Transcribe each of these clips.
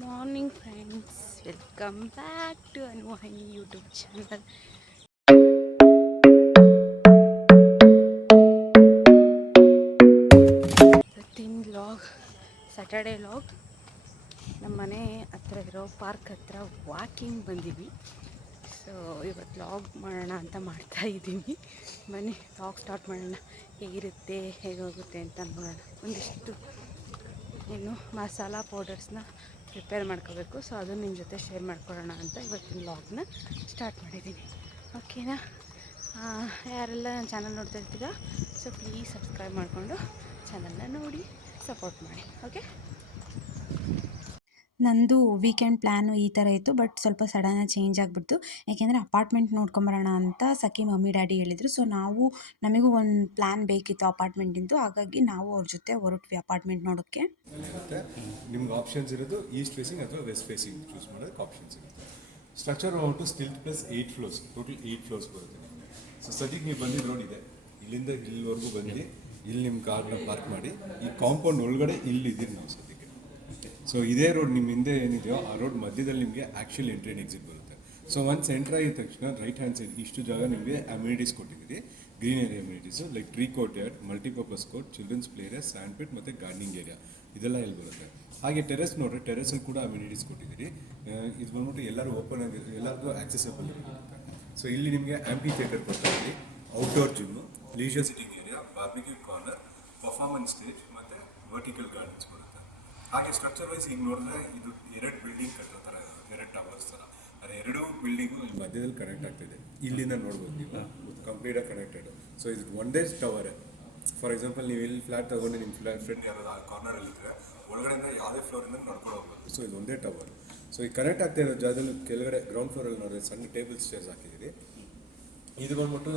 Morning friends, welcome back to Anuhani YouTube channel. ಇವತ್ತಿನ log Saturday log. ನಮ್ಮ ಮನೆ ಹತ್ರ ಇರೋ ಪಾರ್ಕ್ ಹತ್ರ ವಾಕಿಂಗ್ ಬಂದೀವಿ. ಸೊ ಇವತ್ತು ಲಾಗ್ ಮಾಡೋಣ ಅಂತ ಮಾಡ್ತಾ ಇದ್ದೀನಿ. ಬನ್ನಿ ಲಾಗ್ ಸ್ಟಾರ್ಟ್ ಮಾಡೋಣ. ಹೇಗಿರುತ್ತೆ ಹೇಗೋಗುತ್ತೆ ಅಂತ ನೋಡೋಣ. ಒಂದಿಷ್ಟು ಏನು ಮಸಾಲ ಪೌಡರ್ಸ್ನ ಪ್ರಿಪೇರ್ ಮಾಡ್ಕೋಬೇಕು. ಸೊ ಅದನ್ನು ನಿಮ್ಮ ಜೊತೆ ಶೇರ್ ಮಾಡ್ಕೊಳ್ಳೋಣ ಅಂತ ಇವತ್ತಿನ ಲಾಗ್ನ ಸ್ಟಾರ್ಟ್ ಮಾಡಿದ್ದೀನಿ. ಓಕೆನಾ? ಯಾರೆಲ್ಲ ನನ್ನ ಚಾನಲ್ ನೋಡ್ತಾ ಇರ್ತೀರಾ, ಸೊ ಪ್ಲೀಸ್ ಸಬ್ಸ್ಕ್ರೈಬ್ ಮಾಡಿಕೊಂಡು ಚಾನಲ್ನ ನೋಡಿ ಸಪೋರ್ಟ್ ಮಾಡಿ. ಓಕೆ, ನಂದು ವೀಕೆಂಡ್ ಪ್ಲ್ಯಾನು ಈ ಥರ ಇತ್ತು. ಬಟ್ ಸ್ವಲ್ಪ ಸಡನ್ನಾಗಿ ಚೇಂಜ್ ಆಗಿಬಿಡ್ತು. ಯಾಕೆಂದರೆ ಅಪಾರ್ಟ್ಮೆಂಟ್ ನೋಡ್ಕೊಂಬರೋಣ ಅಂತ ಸಖಿ ಮಮ್ಮಿ ಡ್ಯಾಡಿ ಹೇಳಿದರು. ಸೊ ನಮಗೂ ಒಂದು ಪ್ಲ್ಯಾನ್ ಬೇಕಿತ್ತು ಅಪಾರ್ಟ್ಮೆಂಟಿಂದು. ಹಾಗಾಗಿ ನಾವು ಅವ್ರ ಜೊತೆ ಹೊರಟ್ವಿ ಅಪಾರ್ಟ್ಮೆಂಟ್ ನೋಡೋಕ್ಕೆ. ನಿಮ್ಗೆ ಆಪ್ಷನ್ಸ್ ಇರೋದು ಈಸ್ಟ್ ಫೇಸಿಂಗ್ ಅಥವಾ ವೆಸ್ಟ್ ಫೇಸಿಂಗ್ ಚೂಸ್ ಮಾಡೋದಕ್ಕೆ ಆಪ್ಷನ್ಸ್ ಇರುತ್ತೆ. ಸ್ಟ್ರಕ್ಚರ್ ಹೊರಟು stilt plus 8 floors, total 8 floors ಬರುತ್ತೆ. ಸೊ ಸದ್ಯಕ್ಕೆ ನೀವು ಬಂದಿದ್ದು ರೋಡ್ ಇದೆ, ಇಲ್ಲಿಂದ ಇಲ್ಲಿವರೆಗೂ ಬಂದು ಇಲ್ಲಿ ನಿಮ್ಮ ಕಾರ್ನ ಪಾರ್ಕ್ ಮಾಡಿ ಈ ಕಾಂಪೌಂಡ್ ಒಳಗಡೆ ಇಲ್ಲಿ ಇದ್ದೀರಿ ನಾವು ಸದ್ಯಕ್ಕೆ. ಸೊ ಇದೇ ರೋಡ್ ನಿಮ್ಮ ಹಿಂದೆ ಏನಿದೆಯೋ ಆ ರೋಡ್ ಮಧ್ಯದಲ್ಲಿ ನಿಮಗೆ ಆ್ಯಕ್ಚುಲಿ ಎಂಟ್ರಿ ಆ್ಯಂಡ್ ಎಕ್ಸಿಟ್ ಬರುತ್ತೆ. ಸೊ ಒನ್ಸ್ ಎಂಟ್ರ್ ಆಗಿದ ತಕ್ಷಣ ರೈಟ್ ಹ್ಯಾಂಡ್ ಸೈಡ್ ಇಷ್ಟು ಜಾಗ ನಿಮಗೆ ಅಮ್ಯುನಿಟೀಸ್ ಕೊಟ್ಟಿದ್ದೀರಿ. Green area amenities like tree courtyard, multipurpose court, children's play area, sand pit ಮತ್ತು ಗಾರ್ಡನಿಂಗ್ ಏರಿಯಾ ಇದೆಲ್ಲ ಇಲ್ಲಿ ಬರುತ್ತೆ. ಹಾಗೆ ಟೆರೆಸ್ ನೋಡ್ರಿ, ಟೆರೆಸಲ್ಲಿ ಕೂಡ ಅಮ್ಯುನಿಟೀಸ್ ಕೊಟ್ಟಿದ್ದೀರಿ. ಇದು ಬಂದ್ಬಿಟ್ಟು ಎಲ್ಲರೂ ಓಪನ್ ಆಗಿ ಎಲ್ಲರಿಗೂ ಆಕ್ಸೆಸಬಲ್ ಇರುತ್ತೆ. ಸೊ ಇಲ್ಲಿ ನಿಮಗೆ ಆಂಪಿ ಥಿಯೇಟರ್ ಕೊಡ್ತಾ ಇದ್ದೀರಿ, outdoor gym, leisure sitting area, barbecue corner, performance stage ಮತ್ತು ವರ್ಟಿಕಲ್ ಗಾರ್ಡನ್ಸ್ ಬರುತ್ತೆ. ಹಾಗೆ ಸ್ಟ್ರಕ್ಚರ್ ವೈಸ್ ಈಗ ನೋಡಿದ್ರೆ ಇದು 2 ಬಿಲ್ಡಿಂಗ್ ಕಟ್ಟೋ ಥರ, 2 ಟವರ್ಸ್ ಥರ. ಅದು 2 ಬಿಲ್ಡಿಂಗು ಮಧ್ಯದಲ್ಲಿ ಕನೆಕ್ಟ್ ಆಗ್ತಿದೆ. ಇಲ್ಲಿಂದ ನೋಡ್ಬೋದು ನೀವು, ಕಂಪ್ಲೀಟಾಗಿ ಕನೆಕ್ಟೆಡ್. ಸೊ ಇದು ಒಂದೇ ಟವರೇ. ಫಾರ್ ಎಕ್ಸಾಂಪಲ್ ನೀವು ಇಲ್ಲಿ ಫ್ಲ್ಯಾಟ್ ತೊಗೊಂಡು ನಿಮ್ಮ ಫ್ರೆಂಡ್ ಯಾರು ಆ ಕಾರ್ನರಲ್ಲಿ ಇದ್ದರೆ ಒಳಗಡೆಯಿಂದ ಯಾವುದೇ ಫ್ಲೋರಿಂದ ನಡ್ಕೊಂಡು ಹೋಗ್ಬೋದು. ಸೊ ಇದು ಒಂದೇ ಟವರ್. ಸೊ ಈ ಕನೆಕ್ಟ್ ಆಗ್ತಾ ಇರೋ ಜಾಗದಲ್ಲಿ ಕೆಳಗಡೆ ಗ್ರೌಂಡ್ ಫ್ಲೋರಲ್ಲಿ ನೋಡಿದ್ರೆ ಸಣ್ಣ ಟೇಬಲ್ ಸ್ಟೇರ್ಸ್ ಹಾಕಿದ್ದೀರಿ. ಇದು ಬಂದ್ಬಿಟ್ಟು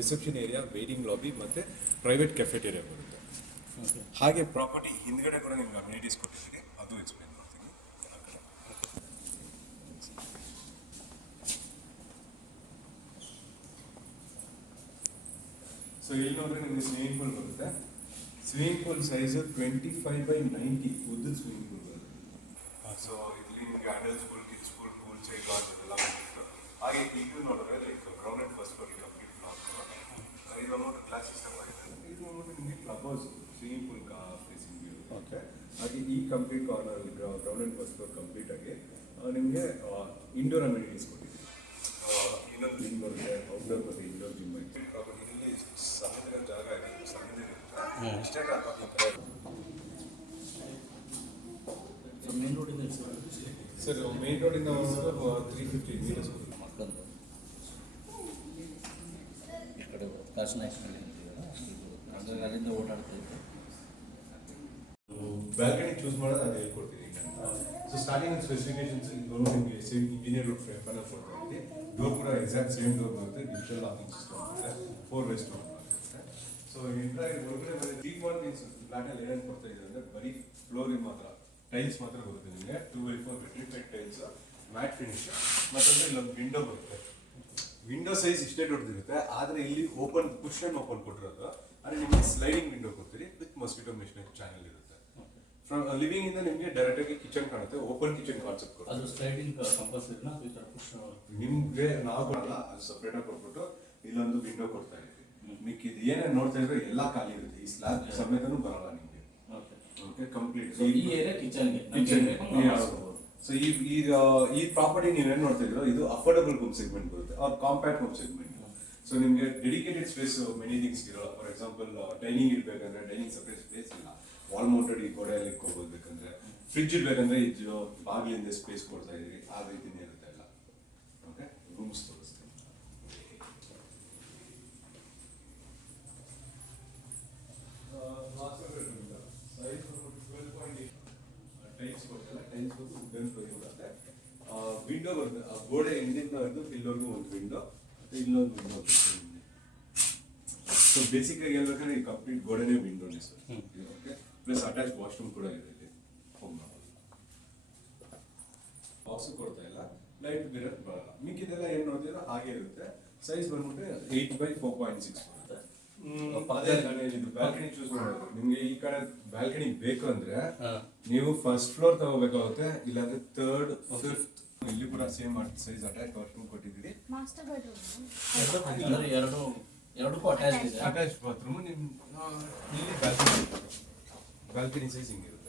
ರಿಸೆಪ್ಷನ್ ಏರಿಯಾ, ವೇಟಿಂಗ್ ಲಾಬಿ ಮತ್ತು ಪ್ರೈವೇಟ್ ಕೆಫೆಟೇರಿಯಾ ಬರುತ್ತೆ. ಹಾಗೆ ಪ್ರಾಪರ್ಟಿ ಹಿಂದ್ಗಡೆ ಕೂಡ ನಿಮ್ಗೆ ಅಮ್ಯುನಿಟೀಸ್ ಕೊಟ್ಟಿದ್ದೀರಿ, ಅದು ಎಕ್ಸ್ಪ್ಲೇನ್ ಮಾಡ್ತೀನಿ. ಸೊ ಇಲ್ಲಿ ನೋಡಿದ್ರೆ ನಿಮಗೆ ಸ್ವಿಮ್ಮಿಂಗ್ ಪೂಲ್ ಬರುತ್ತೆ. ಸ್ವಿಮ್ಮಿಂಗ್ ಪೂಲ್ ಸೈಜು 25/90 ಉದ್ದದ ಸ್ವಿಮ್ಮಿಂಗ್ ಪೂಲ್ ಬರುತ್ತೆ. ಸೊ ಇಲ್ಲಿ ನಿಮಗೆ adults pool, kids pool, pool side lounge ಎಲ್ಲ ಬಂದಿತ್ತು. ಹಾಗೆ ಇದು ನೋಡಿದ್ರೆ like ground and first floor complete floor. ಇದು ಅಮೌಂಟ್ ಕ್ಲಾಸ್ ಸಿಸ್ಟಮ್ ಆಗಿದೆ. ಇದು ಅಮೌಂಟ್ ನಿಮಗೆ club house swimming pool facing view. Okay, ಹಾಗೆ ಈ complete corner ground and first floor complete ಆಗಿ ನಿಮಗೆ ಇಂಡೋರ್ ಅಮ್ಯುನಿಟೀಸ್ ಕೊಟ್ಟಿದ್ದೀವಿ. ಇನ್ನೊಂದು ಜಿಮ್ ಬರುತ್ತೆ, ಔಟ್ಡೋರ್ ಮತ್ತು ಇಂಡೋರ್ ಜಿಮ್ ಐತೆ. ಪ್ರಾಪರ್ಟಿ ಇಲ್ಲಿ ಸಮುದ್ರ ಜಾಗ ಇದೆ, ಸಮುದ್ರ ಇರುತ್ತೆ. ಇಷ್ಟೇ ಸರ್ ಮೇನ್ ರೋಡಿಂದ 350 ಮೀಟರ್ಸ್ ಈ ಕಡೆ ಅಲ್ಲಿಂದ ಓಡಾಡ್ತಾ ಇದ್ದೆ. ಬ್ಯಾಲ್ಕನಿ ಚೂಸ್ ಮಾಡೋದು ಅದು ಹೇಳ್ಕೊಡ್ತೀನಿ. ಸೊ ಸ್ಟಾರ್ಟಿಂಗ್ ಸ್ಪೆಸಿಫಿಕೇಶನ್ಸ್ ನಿಮಗೆ ಸೇಮ್ ಇಂಜಿನಿಯರ್ ಪ್ಯಾನಲ್ ಕೊಡ್ತಾ ಇದ್ದೀವಿ. ಡೋರ್ ಕೂಡ ಎಕ್ಸಾಕ್ಟ್ ಸೇಮ್ ಡೋರ್ ಬರುತ್ತೆ, ಡಿಜಿಟಲ್ ಲಾಕಿಂಗ್ ಸಿಸ್ಟಮ್ ಬರುತ್ತೆ, 4 ways ಡೋರ್ ಬರುತ್ತೆ. ಸೊ ಎಂಟ್ರಾಗಿ ಒಳಗಡೆ ಬಂದರೆ 3 ಪಾಯಿಂಟ್ ಫ್ಲಾಟಲ್ಲಿ ಏನೇನು ಕೊಡ್ತಾ ಇದೆ ಅಂದರೆ ಬರೀ ಫ್ಲೋರಿಗೆ ಮಾತ್ರ ಟೈಲ್ಸ್ ಮಾತ್ರ ಬರುತ್ತೆ ನಿಮಗೆ. 2x4 vitrified tiles, mat finish. ಮತ್ತೊಂದು ಇಲ್ಲೊಂದು ವಿಂಡೋ ಬರುತ್ತೆ. ವಿಂಡೋ ಸೈಜ್ ಇಷ್ಟೇ ದೊಡ್ಡದಿರುತ್ತೆ, ಆದರೆ ಇಲ್ಲಿ ಓಪನ್ ಪುಷ್ ಅಂಡ್ ಓಪನ್ ಕೊಟ್ಟಿರೋದು. ಅಂದರೆ ನಿಮಗೆ ಸ್ಲೈಡಿಂಗ್ ವಿಂಡೋ ಕೊಡ್ತೀರಿ ವಿತ್ ಮಸ್ಕಿಟೋ ಮೆಶ್ನೆಟ್ ಚಾನಲ್ ಇರುತ್ತೆ. ಫ್ರಮ್ ಲಿವಿಂಗ್ ಇಂದ ನಿಮಗೆ ಡೈರೆಕ್ಟ್ ಆಗಿ ಕಿಚನ್ ಕಾಣುತ್ತೆ. ಓಪನ್ ಕಿಚನ್ ಕಾನ್ಸೆಪ್ಟ್ ಕೊಡುತ್ತೆ. ಅದು ಸ್ಲೈಡಿಂಗ್ ಕಂಪಲ್ಸರಿನಾ ಅಥವಾ ಪುಷ್? ನಿಮಗೆ ನಾವು ಕೊಡಲ್ಲ, ಅದು ಸಪ್ರೇಟ್ ಆಗಿ ಕೊಟ್ಬಿಟ್ಟು ಇಲ್ಲೊಂದು ವಿಂಡೋ ಕೊಡ್ತಾ ಇದ್ದೀವಿ. ಮಿಕ್ಕಿದ್ದು ಏನೇನು ನೋಡ್ತಾ ಇದ್ರೆ ಎಲ್ಲ ಖಾಲಿ ಇರುತ್ತೆ. ಈ ಸ್ಲ್ಯಾಬ್ ಸಮೇತನೂ ಬರಲ್ಲ ನಿಮಗೆ. ಓಕೆ, ಕಂಪ್ಲೀಟ್ ಈ ಏರಿಯಾ ಕಿಚನ್ಗೆ. ಸೊ ಈ ಪ್ರಾಪರ್ಟಿ ನೀವೇನು ನೋಡ್ತಾ ಇದ್ರು, ಇದು ಅಫೋರ್ಡಬಲ್ ಹೋಮ್ ಸೆಗ್ಮೆಂಟ್ ಬರುತ್ತೆ, or compact home segment. So ನಿಮಗೆ ಡೆಡಿಕೇಟೆಡ್ ಸ್ಪೇಸ್ ಮೆನಿ ಥಿಂಗ್ಸ್ ಇರೋಲ್ಲ. ಫಾರ್ ಎಕ್ಸಾಂಪಲ್ ಡೈನಿಂಗ್ ಇರಬೇಕಂದ್ರೆ ಡೈನಿಂಗ್ ಸಪ್ರೇಟ್ ಸ್ಪೇಸ್ ಇಲ್ಲ. ವಾಲ್ ಮೌಂಟೆಡ್ ಈ ಗೋಡೆಯಲ್ಲಿ ಇಟ್ಕೋಬೇಕಂದ್ರೆ, ಫ್ರಿಡ್ಜ್ ಇರಬೇಕಂದ್ರೆ ಇದು ಬಾಗಿಲಿಂದ ಸ್ಪೇಸ್ ಕೊಡ್ತಾ ಇದ್ದೀರಿ. ಆ ರೀತಿನೇ ಇರುತ್ತೆ ಎಲ್ಲ. ಓಕೆ, ರೂಮ್ಸ್ ತೋರಿಸ್ತೀನಿ. ಟೈಲ್ಸ್ ಕೊಡ್ತಲ್ಲ, ಟೈಲ್ಸ್ ಬಂದು ವುಡನ್ ಫ್ಲೋರಿಂಗ್ ಬರುತ್ತೆ. ವಿಂಡೋ ಬರುತ್ತೆ, ಗೋಡೆ ಹಿಂದಿನ ಹಿಡಿದು ಇಲ್ಲವರೆಗೂ ಒಂದು ವಿಂಡೋ, ಮತ್ತು ಇಲ್ಲೊಂದು ವಿಂಡೋ ಬರುತ್ತೆ. ಸೊ ಬೇಸಿಕ್ ಆಗಿ ಹೇಳ್ಬೇಕಂದ್ರೆ ಈ ಕಂಪ್ಲೀಟ್ ಗೋಡೆನೇ ವಿಂಡೋನೇ sir. Okay, plus attach washroom ಕೂಡ ಇದೆ ಇಲ್ಲಿ. ಹೋಮ್ ಬಾಕ್ಸು ಕೊಡ್ತಾ ಇಲ್ಲ, ಲೈಟ್ ಬೇರೆ ಬರಲ್ಲ. ಮಿಕ್ಕಿದೆಲ್ಲ ಏನು ನೋಡ್ತೀರೋ ಹಾಗೆ ಇರುತ್ತೆ. ಸೈಜ್ ಬಂದ್ಬಿಟ್ಟು 8/4.6 ಬರುತ್ತೆ. ಇದು ಬ್ಯಾಲ್ಕನಿ ಚೂಸ್ ಮಾಡೋದು. ನಿಮ್ಗೆ ಈ ಕಡೆ ಬ್ಯಾಲ್ಕನಿ ಬೇಕು ಅಂದ್ರೆ ಹಾ. ನೀವು ಫಸ್ಟ್ ಫ್ಲೋರ್ ತಗೋಬೇಕಾಗುತ್ತೆ, ಇಲ್ಲಾಂದ್ರೆ ಥರ್ಡ್ ಫಿಫ್ತ್. ಇಲ್ಲಿ ಕೂಡ ಸೇಮ್ ಸೈಜ್ ಅಟ್ಯಾಚ್ ವಾಶ್ರೂಮ್ ಕೊಟ್ಟಿದ್ದೀರಿ. ಮಾಸ್ಟರ್ ಬೆಡ್ರೂಮ್ ಅಂದ್ರೆ ಎರಡಕ್ಕೂ ಅಟ್ಯಾಚ್ ಇದೆ. Attach bathroom. ನಿಮ್ ಇಲ್ಲಿ balcony size ಹಿಂಗಿರುತ್ತೆ.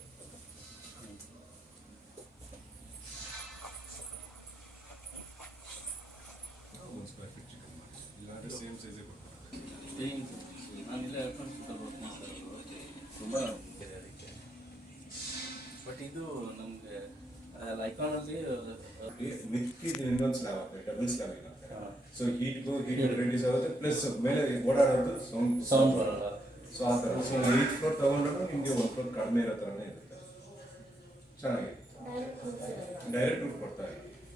Square feet chicken ಮಾಡಿ, ಇಲ್ಲಾಂದ್ರೆ ಸೇಮ್ ಸೈಜೇ ಕೊಡ್ತಾರೆ. ನಾನಿಲ್ಲ ವರ್ಕ್ ಮಾಡ್ತಾರೆ ತುಂಬ ಇದೆ ಅದಕ್ಕೆ. ಬಟ್ ಇದು ನಮಗೆ ಲೈಕಾನಲ್ಲಿ ಮಿಕ್ಕಿದ್ದು ಇನ್ನೊಂದು ಸ್ಲ್ಯಾಬ್ ಆಗ್ತದೆ, ಡಬಲ್ ಸ್ಲ್ಯಾಬ್ ಏನಾಗ್ತದೆ. ಸೊ ಹೀಟ್ ರೆಡ್ಯೂಸ್ ಆಗುತ್ತೆ, ಪ್ಲಸ್ ಮೇಲೆ ಓಡಾಡೋದು ಸೌಂಡ್ ಬರಲ್ಲ. ಸೊ ಆ ಥರ. ಸೊ 8th ಫ್ಲೋರ್ ತಗೊಂಡ್ರು ನಿಮಗೆ 1 ಫ್ಲೋರ್ ಕಡಿಮೆ ಇರೋ ಥರನೇ ಇರುತ್ತೆ. ಚೆನ್ನಾಗಿದೆ. ಡೈರೆಕ್ಟ್ ರೂಫ್ ಕೊಡ್ತಾರೆ.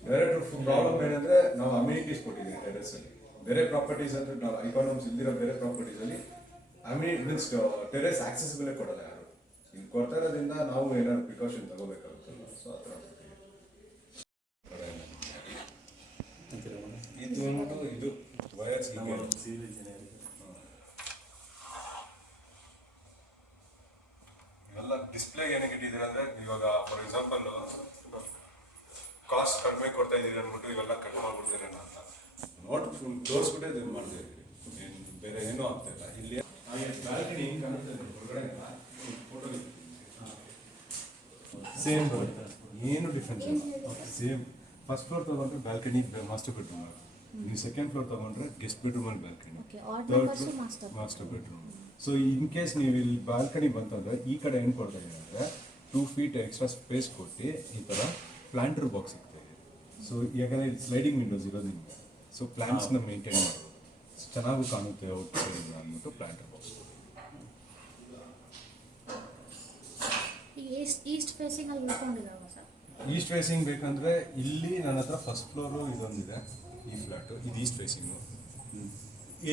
ಡೈರೆಕ್ಟ್ ರೂಫ್ ಪ್ರಾಬ್ಲಮ್ ಏನಂದ್ರೆ ನಾವು ಅಮ್ಯುನಿಟೀಸ್ ಕೊಟ್ಟಿದ್ದೀವಿ ಟೆರೆಸ್ ಅಲ್ಲಿ. ಬೇರೆ ಪ್ರಾಪರ್ಟೀಸ್ ಅಂದ್ರೆ ನಾವು ಐಕಾನಮ್ಸ್ ಇಲ್ದಿರೋ ಬೇರೆ ಪ್ರಾಪರ್ಟೀಸ್ ಅಲ್ಲಿ ಮೀನ್ಸ್ ಟೆರೆಸ್ ಆಕ್ಸೆಸಿಬಲ್ ಕೊಡಲ್ಲ ಯಾರು. ಇಲ್ಲಿ ಕೊಡ್ತಾ ಇರೋದ್ರಿಂದ ನಾವು ಏನಾದ್ರು ಪ್ರಿಕಾಷನ್ ತಗೋಬೇಕಾಗುತ್ತಲ್ಲ. ಸೊ ಆ ಥರ ಇದು ಅಂದ್ಬಿಟ್ಟು ಇದು ವಯರ್ಸ್ ಸಿವಿಲ್ ಇಂಜಿನಿಯರಿಂಗ್ ಇವೆಲ್ಲ ಡಿಸ್ಪ್ಲೇ ಏನಕ್ಕೆ ಇಟ್ಟಿದ್ದೀರ ಅಂದ್ರೆ, ಇವಾಗ ಫಾರ್ ಎಕ್ಸಾಂಪಲ್ ಕಾಸ್ಟ್ ಕಡಿಮೆ ಕೊಡ್ತಾ ಇದ್ದೀರಿ ಅಂದ್ಬಿಟ್ಟು ಇವೆಲ್ಲ ಕಟ್ ಮಾಡ್ಬಿಡ್ತೀರ ಅಂತ ನೋಟ್ ತೋರಿಸ್ಬಿಟ್ಟೆ ಇದು ಮಾಡ್ತಾ ಇದ್ದೀರಿ. ಏನು ಬೇರೆ ಏನೂ ಆಗ್ತಾ ಇಲ್ಲ. ಇಲ್ಲಿ ಬ್ಯಾಲ್ಕನಿ ಹಿಂಗೆ ಕಾಣುತ್ತೆ ಹೊರಗಡೆ ಫೋಟೋ ಸೇಮ್ ಬರುತ್ತೆ, ಏನು ಡಿಫ್ರೆನ್ಸ್ ಇಲ್ಲ. ಸೇಮ್ ಫಸ್ಟ್ ಫ್ಲೋರ್ ತಗೊಂಡ್ರೆ ಬ್ಯಾಲ್ಕನಿ ಮಾಸ್ಟರ್ ಬೆಡ್ರೂಮ್, ನೀವು ಸೆಕೆಂಡ್ ಫ್ಲೋರ್ ತಗೊಂಡ್ರೆ ಗೆಸ್ಟ್ ಬೆಡ್ರೂಮ್ ಅಲ್ಲಿ balcony, third floor master bedroom. So in case ನೀವು ಇಲ್ಲಿ ಬ್ಯಾಲ್ಕನಿ ಬಂತಂದ್ರೆ ಈ ಕಡೆ ಏನು ಕೊಡ್ತಾ ಇದೆ ಅಂದರೆ 2 feet ಎಕ್ಸ್ಟ್ರಾ ಸ್ಪೇಸ್ ಕೊಟ್ಟು ಈ ಥರ ಪ್ಲಾಂಟರ್ ಬಾಕ್ಸ್ ಸಿಗ್ತಾ ಇದೆ. ಸೊ ಯಾಕಂದರೆ ಇಲ್ಲಿ ಸ್ಲೈಡಿಂಗ್ ವಿಂಡೋಸ್ ಇರೋದ್ರಿಂದ ಸೊ ಪ್ಲಾಂಟ್ಸ್ನ ಮೇಂಟೈನ್ ಮಾಡೋದು ಚೆನ್ನಾಗೂ ಕಾಣುತ್ತೆ ಔಟ್ ಸೈಡ್ ಅಂದ್ಬಿಟ್ಟು ಪ್ಲಾಂಟರ್ ಬಾಕ್ಸ್. ಈಸ್ಟ್ ಫೇಸಿಂಗ್ ಅಲ್ಲಿ ಉಳ್ಕೊಂಡಿದ್ದಾವೆ ಸರ್. ಈಸ್ಟ್ ಫೇಸಿಂಗ್ ಬೇಕಂದ್ರೆ ಇಲ್ಲಿ ನನ್ನ ಹತ್ರ ಫಸ್ಟ್ ಫ್ಲೋರು ಇದೊಂದಿದೆ, ಈ ಫ್ಲ್ಯಾಟು ಇದು ಈಸ್ಟ್ ಫೇಸಿಂಗು.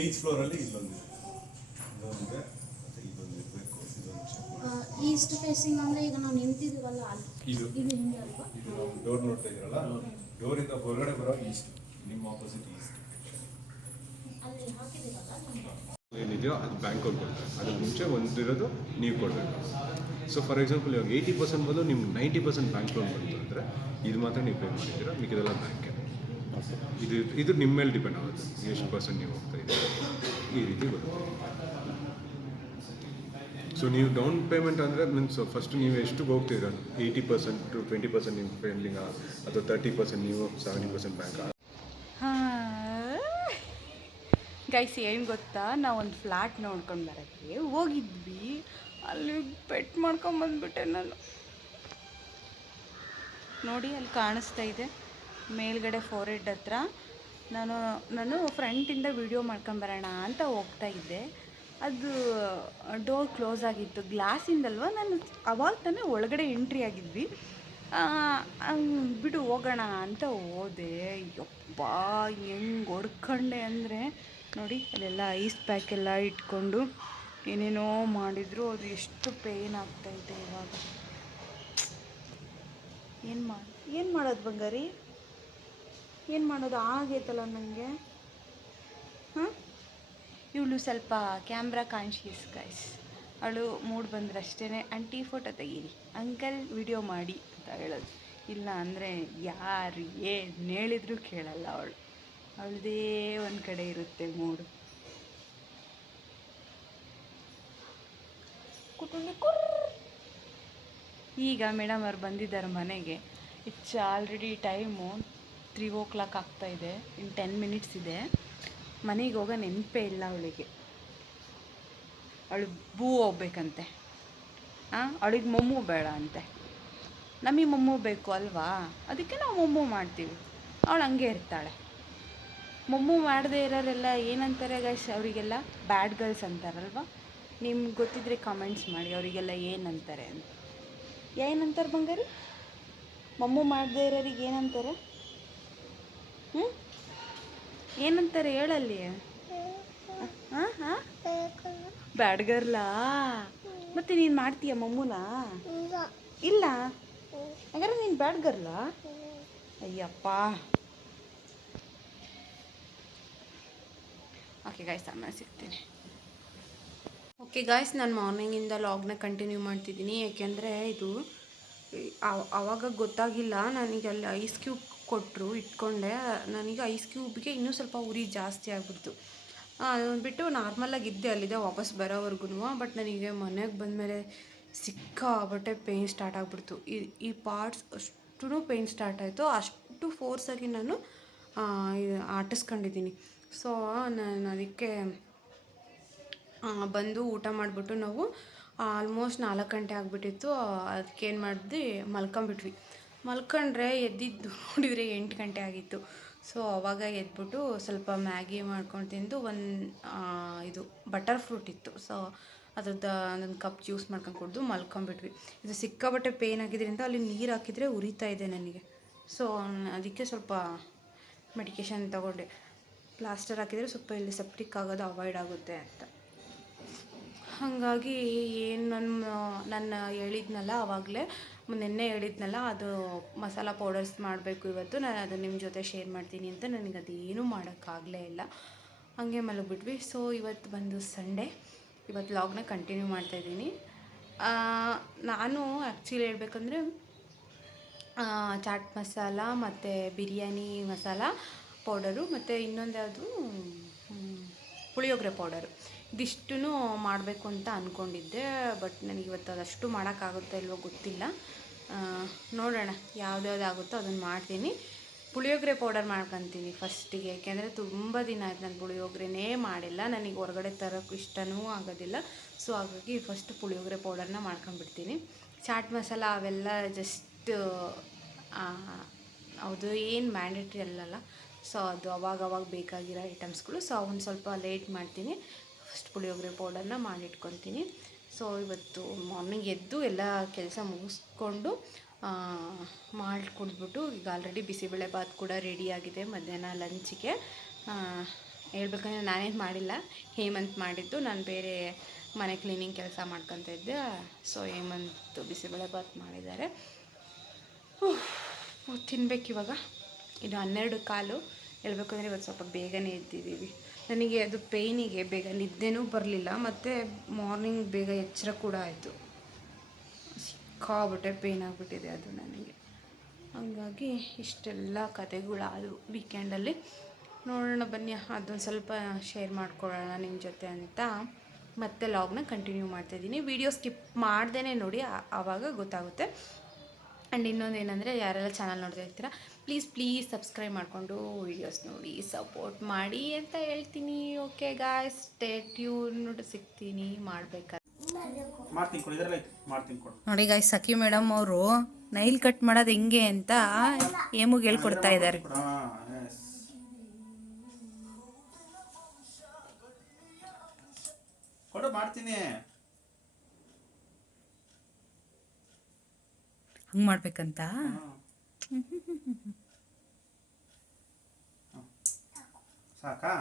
8th ಫ್ಲೋರಲ್ಲಿ ಇಲ್ಲೊಂದಿದೆ, ಇದೊಂದಿದೆ, ಮತ್ತು ಇದೊಂದು ಇರಬೇಕು. ಇದೊಂದು ಈಸ್ಟ್ ಫೇಸಿಂಗ್ ಅಂದ್ರೆ ಈಗ ನಾವು ನಿಂತಿದ್ದೀವಲ್ಲ ಅಲ್ಲಿ ಇದು ಇದು ಹಿಂಗೆ ಅಲ್ವಾ? ಇದು ನಾವು ಡೋರ್ ನೋಡ್ತಾ ಇದ್ದೀರಲ್ಲ, ಡೋರಿಂದ ಹೊರಗಡೆ ಬರೋ ಈಸ್ಟ್, ನಿಮ್ಮ ಆಪೋಸಿಟ್ ಈಸ್ಟ್ ಅಲ್ಲಿ ಹಾಕಿದ್ದೀರಲ್ಲ ನಮ್ಮ ಏನಿದೆಯೋ ಅದು ಬ್ಯಾಂಕ್ ಅವ್ರು ಕೊಡ್ತಾರೆ. ಅದ್ರ ಮುಂಚೆ ಒಂದಿರೋದು ನೀವು ಕೊಡಬೇಕು. ಸೊ ಫಾರ್ ಎಕ್ಸಾಂಪಲ್ ಇವಾಗ 80% ಬದಲು ನಿಮ್ಗೆ 90% ಬ್ಯಾಂಕ್ ಲೋನ್ ಬಂತು ಅಂದರೆ ಇದು ಮಾತ್ರ ನೀವು ಪೇ ಮಾಡಿದ್ದೀರಾ, ಮಿಕ್ಕಿದೆಲ್ಲ ಬ್ಯಾಂಕೆ. ಇದು ನಿಮ್ಮ ಮೇಲೆ ಡಿಪೆಂಡ್ ಆಗುತ್ತೆ ಎಷ್ಟು ಪರ್ಸೆಂಟ್ ನೀವು ಹೋಗ್ತಾ ಇದ್ದೀರಾ, ಈ ರೀತಿ ಬರುತ್ತೆ. ಸೊ ನೀವು ಡೌನ್ ಪೇಮೆಂಟ್ ಅಂದರೆ ಮೀನ್ಸ್ ಫಸ್ಟ್ ನೀವು ಎಷ್ಟು ಹೋಗ್ತೀರಾ, 80% to 20% ನಿಮ್ಮ ಪೇಂಡಿಂಗ, ಅಥವಾ 30% ನೀವು 70% ಬ್ಯಾಂಕ್. ಗೈಸ್ ಏನು ಗೊತ್ತಾ, ನಾವೊಂದು ಫ್ಲ್ಯಾಟ್ ನೋಡ್ಕೊಂಡು ಬರೋಕ್ಕೆ ಹೋಗಿದ್ವಿ, ಅಲ್ಲಿ ಪೆಟ್ ಮಾಡ್ಕೊಂಬಂದ್ಬಿಟ್ಟೆ ನಾನು. ನೋಡಿ ಅಲ್ಲಿ ಕಾಣಿಸ್ತಾ ಇದೆ ಮೇಲ್ಗಡೆ ಫೋರ್ಹೆಡ್ ಹತ್ರ. ನಾನು ಫ್ರಂಟಿಂದ ವಿಡಿಯೋ ಮಾಡ್ಕೊಂಬರೋಣ ಅಂತ ಹೋಗ್ತಾ ಇದ್ದೆ. ಅದು ಡೋರ್ ಕ್ಲೋಸ್ ಆಗಿತ್ತು, ಗ್ಲಾಸಿಂದಲ್ವ. ನಾನು ಅವಾಗ ತಾನೇ ಒಳಗಡೆ ಎಂಟ್ರಿ ಆಗಿದ್ವಿ. ಬಿಡು ಹೋಗೋಣ ಅಂತ ಹೋದೆ. ಯಪ್ಪ ಹೆಂಗೆ ಹೊಡ್ಕೊಂಡೆ ಅಂದರೆ ನೋಡಿ, ಅಲ್ಲೆಲ್ಲ ಐಸ್ ಪ್ಯಾಕ್ ಎಲ್ಲ ಇಟ್ಕೊಂಡು ಏನೇನೋ ಮಾಡಿದ್ರು. ಅದು ಎಷ್ಟು ಪೇಯ್ನ್ ಆಗ್ತಾಯಿದೆ ಇವಾಗ. ಏನು ಮಾಡೋದು ಬಂಗಾರಿ, ಏನು ಮಾಡೋದು ಆಗೈತಲ್ಲ ನನಗೆ. ಹಾಂ, ಇವಳು ಸ್ವಲ್ಪ ಕ್ಯಾಮ್ರಾ ಕಾನ್ಶಿಯಸ್ ಗೈಸ್. ಅವಳು ಮೂಡ್ ಬಂದ್ರೆ ಅಷ್ಟೇ ಆಂಟಿ ಫೋಟೋ ತೆಗೀರಿ, ಅಂಕಲ್ ವಿಡಿಯೋ ಮಾಡಿ ಅಂತ ಹೇಳೋದು. ಇಲ್ಲ ಅಂದರೆ ಯಾರು ಏನು ಹೇಳಿದ್ರು ಕೇಳಲ್ಲ ಅವಳು. ಅವಳದೇ ಒಂದು ಕಡೆ ಇರುತ್ತೆ ಮೂಡು. ಈಗ ಮೇಡಮ್ ಅವ್ರು ಬಂದಿದ್ದಾರೆ ಮನೆಗೆ. ಇಟ್ಸ್ ಆಲ್ರೆಡಿ ಟೈಮು 3 o'clock ಆಗ್ತಾಯಿದೆ. ಇನ್ನು 10 minutes ಇದೆ. ಮನೆಗೆ ಹೋಗೋ ನೆನಪೇ ಇಲ್ಲ ಅವಳಿಗೆ. ಅವಳು ಬೂ ಹೋಗ್ಬೇಕಂತೆ. ಅವಳಿಗೆ ಮೊಮ್ಮು ಬೇಡ ಅಂತೆ, ನಮಗೆ ಮೊಮ್ಮು ಬೇಕು ಅಲ್ವಾ, ಅದಕ್ಕೆ ನಾವು ಮೊಮ್ಮು ಮಾಡ್ತೀವಿ. ಅವಳು ಹಂಗೆ ಇರ್ತಾಳೆ. ಮೊಮ್ಮು ಮಾಡದೇ ಇರೋರೆಲ್ಲ ಏನಂತಾರೆ ಗೈಸ್, ಅವರಿಗೆಲ್ಲ ಬ್ಯಾಡ್ ಗರ್ಲ್ಸ್ ಅಂತಾರಲ್ವ. ನಿಮ್ಗೆ ಗೊತ್ತಿದ್ರೆ ಕಮೆಂಟ್ಸ್ ಮಾಡಿ ಅವರಿಗೆಲ್ಲ ಏನಂತಾರೆ ಅಂತ. ಏನಂತಾರೆ ಬಂಗಾರಿ, ಮೊಮ್ಮು ಮಾಡದೇ ಇರೋರಿಗೆ ಏನಂತಾರೆ? ಏನಂತಾರೆ ಹೇಳಲ್ಲಿ? ಹಾಂ ಬ್ಯಾಡ್ ಗರ್ಲಾ? ಮತ್ತೆ ನೀನು ಮಾಡ್ತೀಯ ಮೊಮ್ಮುನ? ಇಲ್ಲ, ಹಾಗಾದ್ರೆ ನೀನು ಬ್ಯಾಡ್ ಗರ್ಲಾ? ಅಯ್ಯಪ್ಪ. ಓಕೆ ಗೈಸ್, ಆಮೇಲೆ ಸಿಗ್ತೀನಿ. ಓಕೆ ಗಾಯ್ಸ್, ನಾನು ಮಾರ್ನಿಂಗಿಂದ ಲಾಗ್ನ ಕಂಟಿನ್ಯೂ ಮಾಡ್ತಿದ್ದೀನಿ. ಏಕೆಂದರೆ ಇದು ಆವಾಗ ಗೊತ್ತಾಗಿಲ್ಲ ನನಗೆ. ಅಲ್ಲಿ ಐಸ್ ಕ್ಯೂಬ್ ಕೊಟ್ಟರು, ಇಟ್ಕೊಂಡೆ. ನನಗೆ ಐಸ್ ಕ್ಯೂಬ್ಗೆ ಇನ್ನೂ ಸ್ವಲ್ಪ ಉರಿ ಜಾಸ್ತಿ ಆಗಿಬಿಡ್ತು. ಅದನ್ನು ಬಿಟ್ಟು ನಾರ್ಮಲಾಗಿದ್ದೆ ಅಲ್ಲಿದ್ದೆ ವಾಪಸ್ ಬರೋವರೆಗೂ. ಬಟ್ ನನಗೆ ಮನೆಗೆ ಬಂದಮೇಲೆ ಸಿಕ್ಕಾಬಟ್ಟೆ ಪೇಯ್ನ್ ಸ್ಟಾರ್ಟ್ ಆಗಿಬಿಡ್ತು. ಈ ಪಾರ್ಟ್ಸ್ ಅಷ್ಟು ಪೇಯ್ನ್ ಸ್ಟಾರ್ಟ್ ಆಯಿತು. ಅಷ್ಟು ಫೋರ್ಸಾಗಿ ನಾನು ಆಟಿಸ್ಕೊಂಡಿದ್ದೀನಿ. ಸೊ ನಾನು ಅದಕ್ಕೆ ಬಂದು ಊಟ ಮಾಡಿಬಿಟ್ಟು ನಾವು ಆಲ್ಮೋಸ್ಟ್ 4 ಗಂಟೆ ಆಗಿಬಿಟ್ಟಿತ್ತು. ಅದಕ್ಕೇನು ಮಾಡಿದ್ವಿ, ಮಲ್ಕೊಂಬಿಟ್ವಿ. ಮಲ್ಕೊಂಡ್ರೆ ಎದ್ದಿದ್ದು ನೋಡಿದರೆ 8 ಗಂಟೆ ಆಗಿತ್ತು. ಸೊ ಅವಾಗ ಎದ್ಬಿಟ್ಟು ಸ್ವಲ್ಪ ಮ್ಯಾಗಿ ಮಾಡ್ಕೊಂಡು ತಿಂದು ಇದು ಬಟರ್ ಫ್ರೂಟ್ ಇತ್ತು. ಸೊ ಅದ್ರದ್ದು ಒಂದು ಕಪ್ ಜ್ಯೂಸ್ ಮಾಡ್ಕೊಂಡು ಕುಡಿದು ಮಲ್ಕೊಂಬಿಟ್ವಿ. ಇದು ಸಿಕ್ಕಾಬಟ್ಟೆ ಪೇಯ್ನ್ ಆಗಿದ್ದರಿಂದ ಅಲ್ಲಿ ನೀರು ಹಾಕಿದರೆ ಉರಿತಾ ಇದೆ ನನಗೆ. ಸೊ ಅದಕ್ಕೆ ಸ್ವಲ್ಪ ಮೆಡಿಕೇಷನ್ ತಗೊಂಡೆ. ಪ್ಲಾಸ್ಟರ್ ಹಾಕಿದರೆ ಸ್ವಲ್ಪ ಇಲ್ಲಿ ಸೆಪ್ಟಿಕ್ ಆಗೋದು ಅವಾಯ್ಡ್ ಆಗುತ್ತೆ ಅಂತ. ಹಾಗಾಗಿ ಏನು ನನ್ನ ಹೇಳಿದ್ನಲ್ಲ ಆವಾಗಲೇ, ನಿನ್ನೆ ಹೇಳಿದ್ನಲ್ಲ, ಅದು ಮಸಾಲ ಪೌಡರ್ಸ್ ಮಾಡಬೇಕು ಇವತ್ತು. ನಾನು ಅದು ನಿಮ್ಮ ಜೊತೆ ಶೇರ್ ಮಾಡ್ತೀನಿ ಅಂತ. ನನಗೆ ಅದೇನೂ ಮಾಡೋಕ್ಕಾಗಲೇ ಇಲ್ಲ, ಹಾಗೆ ಮಲಗಿಬಿಟ್ವಿ. ಸೊ ಇವತ್ತು ಬಂದು ಸಂಡೇ. ಇವತ್ತು ಲಾಗ್ನ ಕಂಟಿನ್ಯೂ ಮಾಡ್ತಾಯಿದ್ದೀನಿ. ನಾನು ಆ್ಯಕ್ಚುಲಿ ಹೇಳ್ಬೇಕಂದ್ರೆ ಚಾಟ್ ಮಸಾಲ ಮತ್ತು ಬಿರಿಯಾನಿ ಮಸಾಲ ಪೌಡರು ಮತ್ತು ಇನ್ನೊಂದು ಯಾವುದು ಪುಳಿಯೋಗರೆ ಪೌಡರು, ಇದಿಷ್ಟೂ ಮಾಡಬೇಕು ಅಂತ ಅಂದ್ಕೊಂಡಿದ್ದೆ. ಬಟ್ ನನಗೆ ಇವತ್ತು ಅದಷ್ಟು ಮಾಡೋಕ್ಕಾಗುತ್ತೋ ಇಲ್ವೋ ಗೊತ್ತಿಲ್ಲ. ನೋಡೋಣ, ಯಾವುದ್ಯಾವುದಾಗುತ್ತೋ ಅದನ್ನು ಮಾಡ್ತೀನಿ. ಪುಳಿಯೋಗರೆ ಪೌಡರ್ ಮಾಡ್ಕೊತೀನಿ ಫಸ್ಟಿಗೆ. ಏಕೆಂದರೆ ತುಂಬ ದಿನ ಆಯ್ತು ನಾನು ಪುಳಿಯೋಗರೆನೇ ಮಾಡಿಲ್ಲ. ನನಗೆ ಹೊರಗಡೆ ತರೋಕ್ಕೂ ಇಷ್ಟವೂ ಆಗೋದಿಲ್ಲ. ಸೊ ಹಾಗಾಗಿ ಫಸ್ಟ್ ಪುಳಿಯೋಗರೆ ಪೌಡರ್ನ ಮಾಡ್ಕೊಂಡ್ಬಿಡ್ತೀನಿ. ಚಾಟ್ ಮಸಾಲ ಅವೆಲ್ಲ ಜಸ್ಟ್ ಅದು ಏನು ಮ್ಯಾಂಡೇಟ್ರಿ ಅಲ್ಲಲ್ಲ. ಸೊ ಅದು ಅವಾಗವಾಗ ಬೇಕಾಗಿರೋ ಐಟಮ್ಸ್ಗಳು. ಸೊ ಅವನ್ನ ಸ್ವಲ್ಪ ಲೇಟ್ ಮಾಡ್ತೀನಿ. ಫಸ್ಟ್ ಪುಳಿಯೋಗರೆ ಪೌಡರ್ನ ಮಾಡಿಟ್ಕೊತೀನಿ. ಸೊ ಇವತ್ತು ಮಾರ್ನಿಂಗ್ ಎದ್ದು ಎಲ್ಲ ಕೆಲಸ ಮುಗಿಸ್ಕೊಂಡು ಮಾಲ್ಟ್ ಕುಡಿದ್ಬಿಟ್ಟು ಈಗ ಆಲ್ರೆಡಿ ಬಿಸಿಬೇಳೆಬಾತ್ ಕೂಡ ರೆಡಿಯಾಗಿದೆ ಮಧ್ಯಾಹ್ನ ಲಂಚಿಗೆ. ಹೇಳ್ಬೇಕಂದ್ರೆ ನಾನೇನು ಮಾಡಿಲ್ಲ, ಹೇಮಂತ್ ಮಾಡಿದ್ದು. ನಾನು ಬೇರೆ ಮನೆ ಕ್ಲೀನಿಂಗ್ ಕೆಲಸ ಮಾಡ್ಕೊತಾ ಇದ್ದೆ. ಸೊ ಹೇಮಂತ್ ಬಿಸಿಬೇಳೆಬಾತ್ ಮಾಡಿದ್ದಾರೆ. ತಿನ್ಬೇಕಿವಾಗ. ಇದು 12:15. ಹೇಳ್ಬೇಕಂದ್ರೆ ಇವತ್ತು ಸ್ವಲ್ಪ ಬೇಗನೆ ಎದ್ದಿದ್ದೀವಿ. ನನಗೆ ಅದು ಪೇಯ್ನಿಗೆ ಬೇಗ ನಿದ್ದೆನೂ ಬರಲಿಲ್ಲ, ಮತ್ತು ಮಾರ್ನಿಂಗ್ ಬೇಗ ಎಚ್ಚರ ಕೂಡ ಆಯಿತು. ಸಿಕ್ಕಾಬಿಟ್ಟೆ ಪೇಯ್ನ್ ಆಗಿಬಿಟ್ಟಿದೆ ಅದು ನನಗೆ. ಹಾಗಾಗಿ ಇಷ್ಟೆಲ್ಲ ಕತೆಗಳಾದವು ವೀಕೆಂಡಲ್ಲಿ. ನೋಡೋಣ ಬನ್ನಿ, ಅದೊಂದು ಸ್ವಲ್ಪ ಶೇರ್ ಮಾಡ್ಕೊಳ್ಳೋಣ ನಿಮ್ಮ ಜೊತೆ ಅಂತ ಮತ್ತೆ ಲಾಗ್ನ ಕಂಟಿನ್ಯೂ ಮಾಡ್ತಾಯಿದ್ದೀನಿ. ವಿಡಿಯೋ ಸ್ಕಿಪ್ ಮಾಡ್ದೇ ನೋಡಿ, ಆವಾಗ ಗೊತ್ತಾಗುತ್ತೆ. ಆ್ಯಂಡ್ ಇನ್ನೊಂದು ಏನಂದರೆ, ಯಾರೆಲ್ಲ ಚಾನಲ್ ನೋಡ್ತಾ ಇರ್ತೀರಾ ಪ್ಲೀಸ್ ಸಬ್ಸ್ಕ್ರೈಬ್ ಮಾಡಿಕೊಂಡು ವೀಡಿಯೋಸ್ ನೋಡಿ ಸಪೋರ್ಟ್ ಮಾಡಿ ಅಂತ ಹೇಳ್ತೀನಿ. Okay guys, stay tuned. ಸಿಗ್ತೀನಿ ಮಾಡಬೇಕಾದ್ರೆ. ನೋಡಿ ಗಾಯ್ಸ್, ಸಖಿ ಮೇಡಮ್ ಅವರು ನೈಲ್ ಕಟ್ ಮಾಡೋದು ಹೆಂಗೆ ಅಂತ ಏಮುಗೆ ಹೇಳ್ಕೊಡ್ತಾ ಇದ್ದಾರೆ. ಮಾಡ್ತೀನಿ. ಹಂಗೆ ಮಾಡ್ಬೇಕಂತ. ಸಾಕಾ?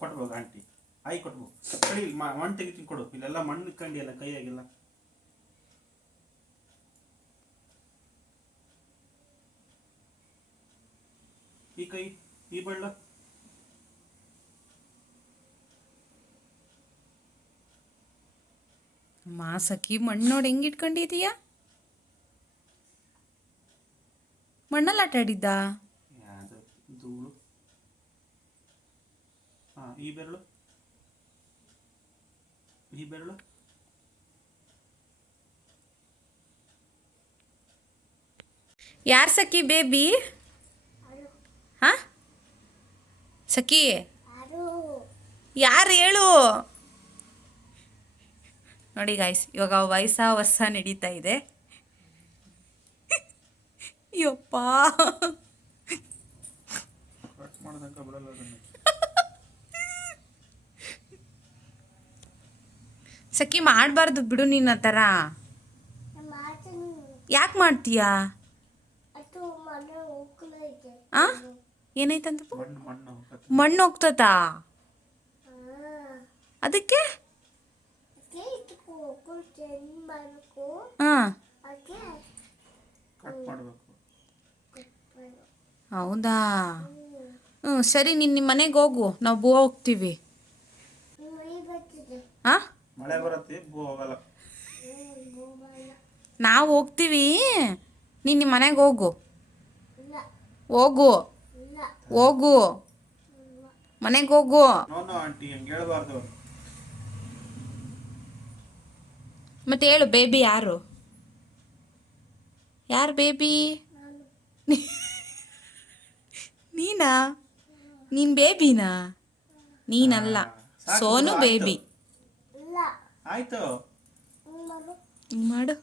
ಕೊಟ್ಬೋದು ಆಂಟಿ. ಆಯಿ ಕೊಟ್ಬೋದು. ಕಡಿ ಮಣ್ಣು ತೆಗಿತೀನಿ ಕೊಡು. ಇಲ್ಲೆಲ್ಲ ಮಣ್ಣು ಕಂಡಿಯಲ್ಲ ಕೈಯಾಗಿಲ್ಲ. ಈ ಕೈ, ಈ ಬಳ್ಳ. ಮಾಸಕಿ ಮಣ್ಣು ನೋಡಿ ಹೆಂಗೆ ಇಟ್ಕೊಂಡಿದೀಯಾ? ಮಣ್ಣಲ್ಲಿ ಆಟ ಆಡಿದ್ದ? ಧೂಳು. ಈ ಬೆರಳು, ಈ ಬೆರಳು. ಯಾರು ಸಖಿ ಬೇಬಿ? ಹಾ ಸಖಿ ಯಾರು ಹೇಳು? ನೋಡಿ ಗಾಯ್ಸ್, ಇವಾಗ ಹೊಸ ನಡೀತಾ ಇದೆ. ಯಪ್ಪ, ಸಖಿ ಮಾಡಬಾರ್ದು ಬಿಡು ನೀನು ಆ ಥರ. ಯಾಕೆ ಮಾಡ್ತೀಯಾ? ಆ ಏನಾಯ್ತಂತ? ಮಣ್ಣು ಹೋಗ್ತದಾ? ಅದಕ್ಕೆ ಹಾಂ, ಹೌದಾ? ಸರಿ, ನೀನು ನಿಮ್ಮ ಮನೆಗೆ ಹೋಗು, ನಾವು ಹೋಗ್ತೀವಿ. ಹಾಂ, ಮಳೆ ಬರುತ್ತೆ ಹೋಗಲ್ಲ. ನಾವು ಹೋಗ್ತೀವಿ, ನೀನು ನಿಮ್ಮ ಮನೆಗೆ ಹೋಗು. ಹೋಗು ಹೋಗು, ಮನೆಗೆ ಹೋಗು. ನೋನು ಆಂಟಿ ಹಂಗೆ ಹೇಳ್ಬಾರ್ದು. ಮತ್ತೆ ಹೇಳು, ಬೇಬಿ ಯಾರು? ಯಾರು ಬೇಬಿ? ನೀನಾ? ನೀನು ಬೇಬಿನಾ? ನೀನಲ್ಲ, ಸಾಕು ಸೋನು ಬಿಡು, ಆಯ್ತು. ಬೇಬಿ. ಆಯ್ತು. ಹಿಂಗ್ ಮಾಡು.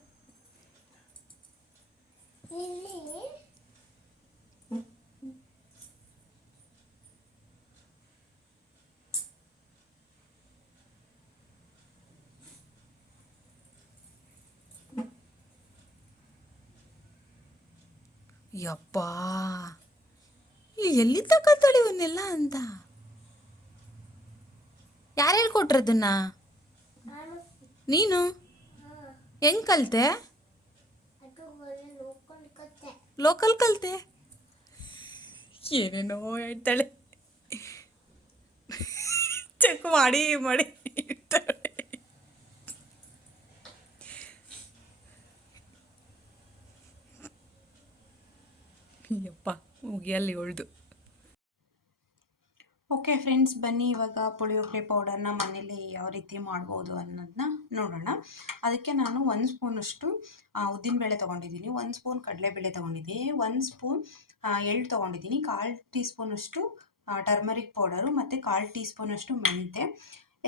ಯಪ್ಪಾ, ಎಲ್ಲಿ ತಗೋತಾಳೆ ಇವನ್ನೆಲ್ಲ ಅಂತ. ಯಾರು ಹೇಳ್ಕೊಟ್ರದನ್ನ? ನೀನು ಹೆಂಗ್ ಕಲಿತೆ? ಲೋಕಲ್ ಕಲಿತೆ? ಏನೇನೋ ಹೇಳ್ತಾಳೆ, ಚೆಕ್ ಮಾಡಿ ಮಾಡಿ ಇಡ್ತಾಳೆ. ಯಪ್ಪ, ಮುಗಿಯಲ್ಲಿ ಉಳ್ದು. ಓಕೆ ಫ್ರೆಂಡ್ಸ್, ಬನ್ನಿ ಇವಾಗ ಪುಳಿಯೋಗರೆ ಪೌಡರ್ನ ಮನೇಲಿ ಯಾವ ರೀತಿ ಮಾಡ್ಬೋದು ಅನ್ನೋದನ್ನ ನೋಡೋಣ. ಅದಕ್ಕೆ ನಾನು 1 ಸ್ಪೂನಷ್ಟು ಉದ್ದಿನಬೇಳೆ ತೊಗೊಂಡಿದ್ದೀನಿ, 1 ಸ್ಪೂನ್ ಕಡಲೆಬೇಳೆ ತೊಗೊಂಡಿದ್ದೀನಿ, 1 ಸ್ಪೂನ್ ಎಳ್ಳು ತೊಗೊಂಡಿದ್ದೀನಿ, 1/4 ಟೀ ಸ್ಪೂನಷ್ಟು ಟರ್ಮರಿಕ್ ಪೌಡರು ಮತ್ತು 1/4 ಟೀ ಸ್ಪೂನಷ್ಟು ಮೆಂತೆ,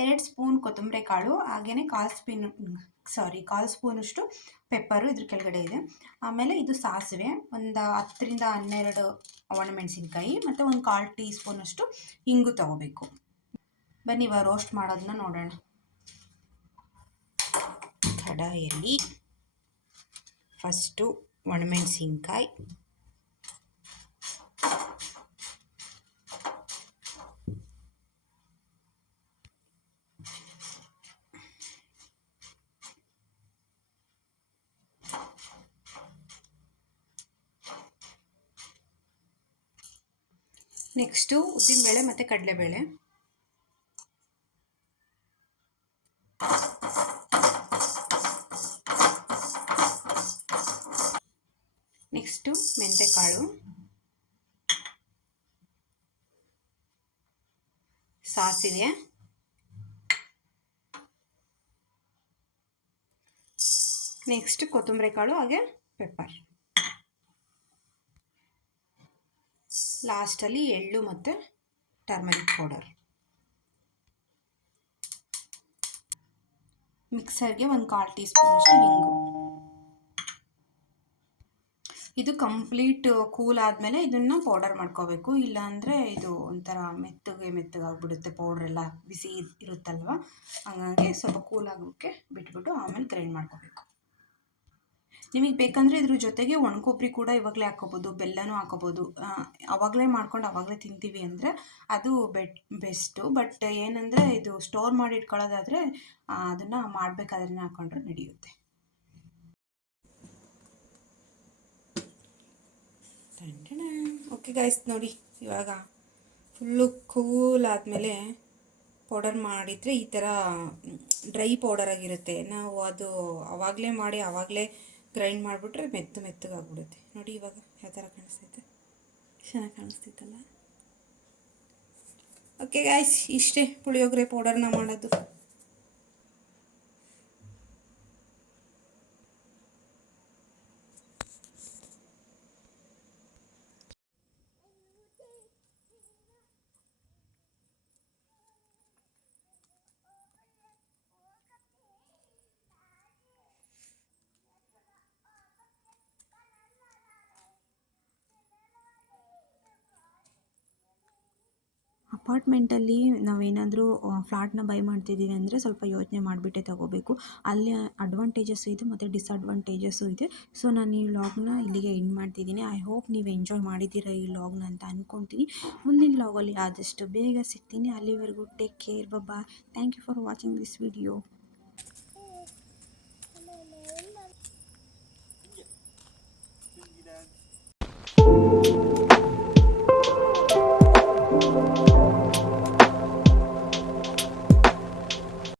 2 ಸ್ಪೂನ್ ಕೊತ್ತಂಬರಿ ಕಾಳು, ಹಾಗೆಯೇ 1/4 ಸ್ಪೂನಷ್ಟು ಪೆಪ್ಪರು ಇದ್ರ ಕೆಳಗಡೆ ಇದೆ. ಆಮೇಲೆ ಇದು ಸಾಸಿವೆ, ಒಂದು 10ರಿಂದ 12 ಒಣಮೆಣಸಿನ್ಕಾಯಿ ಮತ್ತು 1/4 ಟೀ ಸ್ಪೂನಷ್ಟು ಇಂಗು ತಗೋಬೇಕು. ಬನ್ನಿ ಇವಾಗ ರೋಸ್ಟ್ ಮಾಡೋದನ್ನ ನೋಡೋಣ. ಕಡಾಯಲ್ಲಿ ಫಸ್ಟು ಒಣಮೆಣಸಿನ್ಕಾಯಿ, ನೆಕ್ಸ್ಟು ಉದ್ದಿನಬೇಳೆ ಮತ್ತು ಕಡಲೆಬೇಳೆ, ನೆಕ್ಸ್ಟು ಮೆಂತೆಕಾಳು, ಸಾಸಿವೆ, ನೆಕ್ಸ್ಟ್ ಕೊತ್ತಂಬರಿ ಕಾಳು ಹಾಗೆ ಪೆಪ್ಪರ್, ಲಾಸ್ಟಲ್ಲಿ ಎಳ್ಳು ಮತ್ತು ಟರ್ಮರಿಕ್ ಪೌಡರ್. ಮಿಕ್ಸರ್ಗೆ 1/4 ಟೀ ಸ್ಪೂನಷ್ಟು ಹಿಂಗು. ಇದು ಕಂಪ್ಲೀಟ್ ಕೂಲ್ ಆದಮೇಲೆ ಇದನ್ನು ಪೌಡರ್ ಮಾಡ್ಕೋಬೇಕು, ಇಲ್ಲಾಂದರೆ ಇದು ಒಂಥರ ಮೆತ್ತಗಾಗ್ಬಿಡುತ್ತೆ. ಪೌಡ್ರೆಲ್ಲ ಬಿಸಿ ಇರುತ್ತಲ್ವ, ಹಾಗಾಗಿ ಸ್ವಲ್ಪ ಕೂಲ್ ಆಗೋಕ್ಕೆ ಬಿಟ್ಬಿಟ್ಟು ಆಮೇಲೆ ಗ್ರೈಂಡ್ ಮಾಡ್ಕೋಬೇಕು. ನಿಮಗೆ ಬೇಕಂದರೆ ಇದ್ರ ಜೊತೆಗೆ ಒಣಕೊಬ್ಬರಿ ಕೂಡ ಇವಾಗಲೇ ಹಾಕ್ಕೋಬೋದು, ಬೆಲ್ಲನೂ ಹಾಕ್ಕೋಬೋದು. ಆವಾಗಲೇ ಮಾಡ್ಕೊಂಡು ಆವಾಗಲೇ ತಿಂತೀವಿ ಅಂದರೆ ಅದು ಬೆಸ್ಟು. ಬಟ್ ಏನಂದರೆ ಇದು ಸ್ಟೋರ್ ಮಾಡಿ ಇಟ್ಕೊಳ್ಳೋದಾದರೆ ಅದನ್ನು ಮಾಡಬೇಕಾದ್ರೆ ಹಾಕ್ಕೊಂಡ್ರೆ ನಡೆಯುತ್ತೆ. ಓಕೆ ಗೈಸ್, ನೋಡಿ ಇವಾಗ ಫುಲ್ಲು ಕೂಲ್ ಆದಮೇಲೆ ಪೌಡರ್ ಮಾಡಿದರೆ ಈ ಥರ ಡ್ರೈ ಪೌಡರ್ ಆಗಿರುತ್ತೆ. ನಾವು ಅದು ಆವಾಗಲೇ ಮಾಡಿ ಆವಾಗಲೇ ಗ್ರೈಂಡ್ ಮಾಡಿಬಿಟ್ರೆ ಮೆತ್ತಗಾಗ್ಬಿಡುತ್ತೆ. ನೋಡಿ ಇವಾಗ ಯಾವ ಥರ ಕಾಣಿಸ್ತೈತೆ, ಚೆನ್ನಾಗಿ ಕಾಣಿಸ್ತೈತಲ್ಲ. ಓಕೆ ಗಾಯ್ಸ್, ಇಷ್ಟೇ ಪುಳಿಯೋಗರೆ ಪೌಡರ್ನ ಮಾಡೋದು. ಅಪಾರ್ಟ್ಮೆಂಟಲ್ಲಿ ನಾವೇನಾದರೂ ಫ್ಲಾಟ್ನ ಬೈ ಮಾಡ್ತಿದ್ದೀವಿ ಅಂದರೆ ಸ್ವಲ್ಪ ಯೋಚನೆ ಮಾಡಿಬಿಟ್ಟೇ ತಗೋಬೇಕು. ಅಲ್ಲಿ ಅಡ್ವಾಂಟೇಜಸ್ಸು ಇದೆ ಮತ್ತು ಡಿಸಡ್ವಾಂಟೇಜಸ್ಸು ಇದೆ. ಸೊ ನಾನು ಈ ವ್ಲಾಗ್ನ ಇಲ್ಲಿಗೆ ಎಂಡ್ ಮಾಡ್ತಿದ್ದೀನಿ. ಐ ಹೋಪ್ ನೀವು ಎಂಜಾಯ್ ಮಾಡಿದ್ದೀರ ಈ ವ್ಲಾಗ್ನ ಅಂತ ಅಂದ್ಕೊತೀನಿ. ಮುಂದಿನ ವ್ಲಾಗಲ್ಲಿ ಆದಷ್ಟು ಬೇಗ ಸಿಗ್ತೀನಿ. ಅಲ್ಲಿವರೆಗೂ take care, bye. Thank you for watching this video.